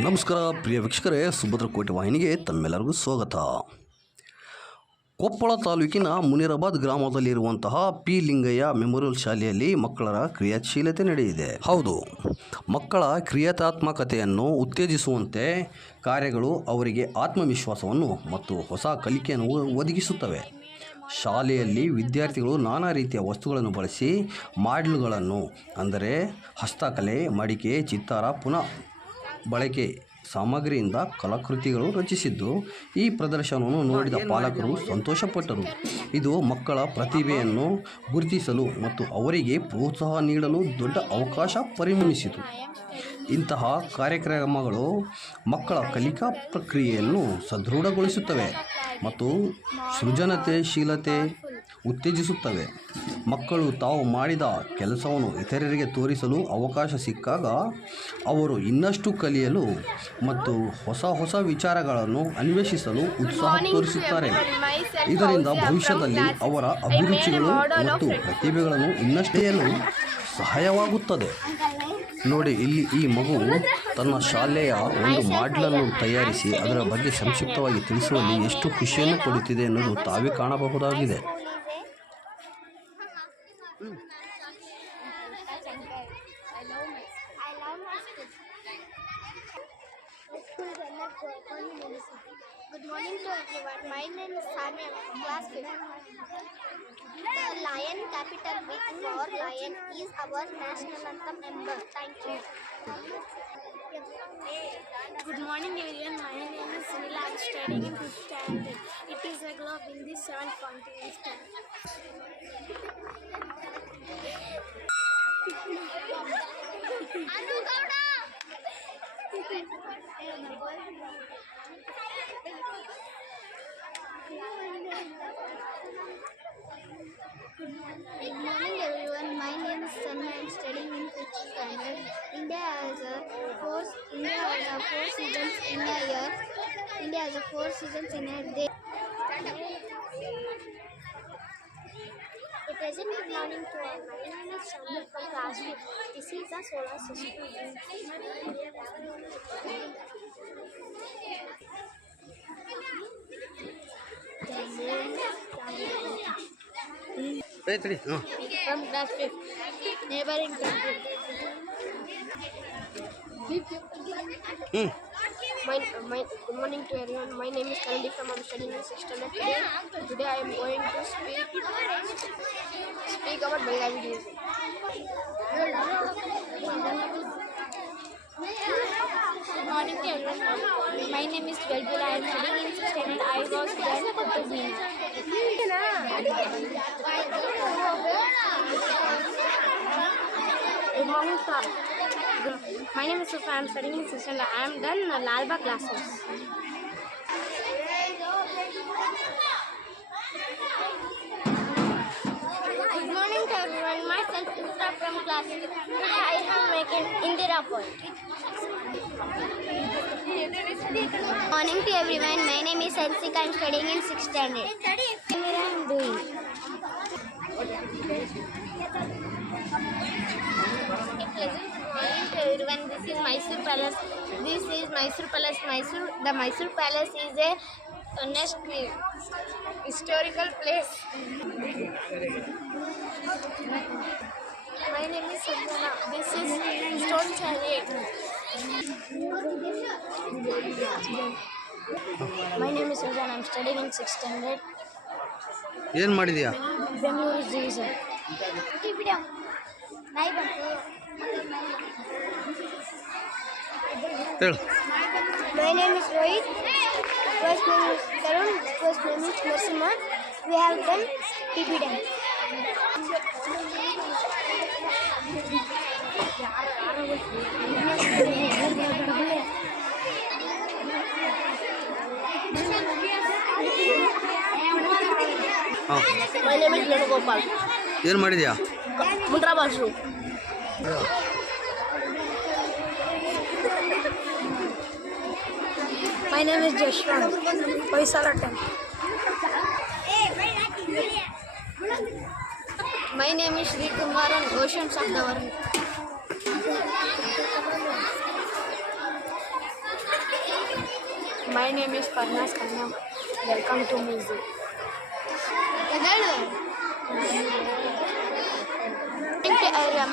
ನಮಸ್ಕಾರ, ಪ್ರಿಯ ವೀಕ್ಷಕರೇ. ಸುಭದ್ರ ಕೋಟೆ ವಾಹಿನಿಗೆ ತಮ್ಮೆಲ್ಲರಿಗೂ ಸ್ವಾಗತ. ಕೊಪ್ಪಳ ತಾಲೂಕಿನ ಮುನಿರಾಬಾದ್ ಗ್ರಾಮದಲ್ಲಿರುವಂತಹ ಪಿ. ಲಿಂಗಯ್ಯ ಮೆಮೋರಿಯಲ್ ಶಾಲೆಯಲ್ಲಿ ಮಕ್ಕಳ ಕ್ರಿಯಾಶೀಲತೆ ನಡೆಯಿದೆ ಹೌದು, ಮಕ್ಕಳ ಕ್ರಿಯಾತ್ಮಕತೆಯನ್ನು ಉತ್ತೇಜಿಸುವಂತೆ ಕಾರ್ಯಗಳು ಅವರಿಗೆ ಆತ್ಮವಿಶ್ವಾಸವನ್ನು ಮತ್ತು ಹೊಸ ಕಲಿಕೆಯನ್ನು ಒದಗಿಸುತ್ತವೆ. ಶಾಲೆಯಲ್ಲಿ ವಿದ್ಯಾರ್ಥಿಗಳು ನಾನಾ ರೀತಿಯ ವಸ್ತುಗಳನ್ನು ಬಳಸಿ ಮಾಡಲುಗಳನ್ನು ಅಂದರೆ ಹಸ್ತಕಲೆ, ಮಡಿಕೆ, ಚಿತ್ತಾರ, ಪುನಃ ಬಳಕೆ ಸಾಮಗ್ರಿಯಿಂದ ಕಲಾಕೃತಿಗಳು ರಚಿಸಿದ್ದು. ಈ ಪ್ರದರ್ಶನವನ್ನು ನೋಡಿದ ಪಾಲಕರು ಸಂತೋಷಪಟ್ಟರು. ಇದು ಮಕ್ಕಳ ಪ್ರತಿಭೆಯನ್ನು ಗುರುತಿಸಲು ಮತ್ತು ಅವರಿಗೆ ಪ್ರೋತ್ಸಾಹ ನೀಡಲು ದೊಡ್ಡ ಅವಕಾಶ ಪರಿಣಮಿಸಿತು. ಇಂತಹ ಕಾರ್ಯಕ್ರಮಗಳು ಮಕ್ಕಳ ಕಲಿಕಾ ಪ್ರಕ್ರಿಯೆಯನ್ನು ಸದೃಢಗೊಳಿಸುತ್ತವೆ ಮತ್ತು ಸೃಜನತೆ ಶೀಲತೆ ಉತ್ತೇಜಿಸುತ್ತವೆ. ಮಕ್ಕಳು ತಾವು ಮಾಡಿದ ಕೆಲಸವನ್ನು ಇತರರಿಗೆ ತೋರಿಸಲು ಅವಕಾಶ ಸಿಕ್ಕಾಗ ಅವರು ಇನ್ನಷ್ಟು ಕಲಿಯಲು ಮತ್ತು ಹೊಸ ಹೊಸ ವಿಚಾರಗಳನ್ನು ಅನ್ವೇಷಿಸಲು ಉತ್ಸಾಹ ತೋರಿಸುತ್ತಾರೆ. ಇದರಿಂದ ಭವಿಷ್ಯದಲ್ಲಿ ಅವರ ಅಭಿರುಚಿಗಳು ಮತ್ತು ಪ್ರತಿಭೆಗಳನ್ನು ಇನ್ನಷ್ಟೇಯಲು ಸಹಾಯವಾಗುತ್ತದೆ. ನೋಡಿ ಇಲ್ಲಿ ಈ ಮಗು ತನ್ನ ಶಾಲೆಯ ಒಂದು ಮಾಡ್ಲನ್ನು ತಯಾರಿಸಿ ಅದರ ಬಗ್ಗೆ ಸಂಕ್ಷಿಪ್ತವಾಗಿ ತಿಳಿಸುವಲ್ಲಿ ಎಷ್ಟು ಖುಷಿಯನ್ನು ಕೊಡುತ್ತಿದೆ ಎನ್ನುವುದು ತಾವೇ ಕಾಣಬಹುದಾಗಿದೆ. I love my I love my school. My under Kopan University. Good morning to everyone. My name is Sanya, class 5. The lion capital with for lion is our national anthem emblem. Thank you. Good morning everyone, am studying in 5th standard. It is a globe in the 7th continent stand. Good morning everyone. My name is Sanna. I am studying in 5th standard. India has a four India has a four seasons in a year. India has four seasons in a day. The present belonging to our minor summer from last week. This is the solar system. Three, three, no. From class neighboring country. Hmm. My, uh, my, good morning to everyone. My name is Kanadi from I'm studying in 6th standard. Today, today I am going to speak speak about biology. Good morning to everyone. My name is Velbula, I am studying in 6th standard. I was born to be. Good morning sir. Good- My name is Sufa, I am studying in 6th. I am done Lalba classes. Good morning to everyone. Myself Isra from class. Today I am making Indira point. Morning to everyone. My name is Hansika. I'm studying in 6th standard. Indira I am doing. Everyone. This is Mysore Palace. This is Mysore Palace. Mysore. The Mysore Palace is a a next historical place. My name is Sanjana. This is Stone Chariot. My name is Sanjana. I'm studying in 6th standard. ಏನು ಮಾಡಿದೀಯಾ Bangalore division. ಹೇಳು My name is Rohit. First name is Karun. First name is Narsima. We have done TP dam. ಹಾಂ My name is Lenugopal. ಏನು ಮಾಡಿದೀಯಾ Mundra Bashu. My name is Jashwant. Paisala temple. My name is Sri Kumaran, Oceans of the World. My name is Parnas Khanna. Welcome to music.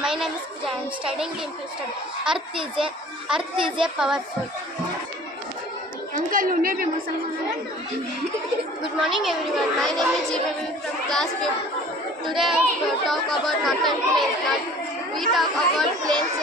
My name is Pooja. I am studying in Houston. Earth is a Earth is a powerful. उनका लूने भी मुसलमान है। Good morning everyone my name G Jeevan from class today talk about north and plain we talk about plains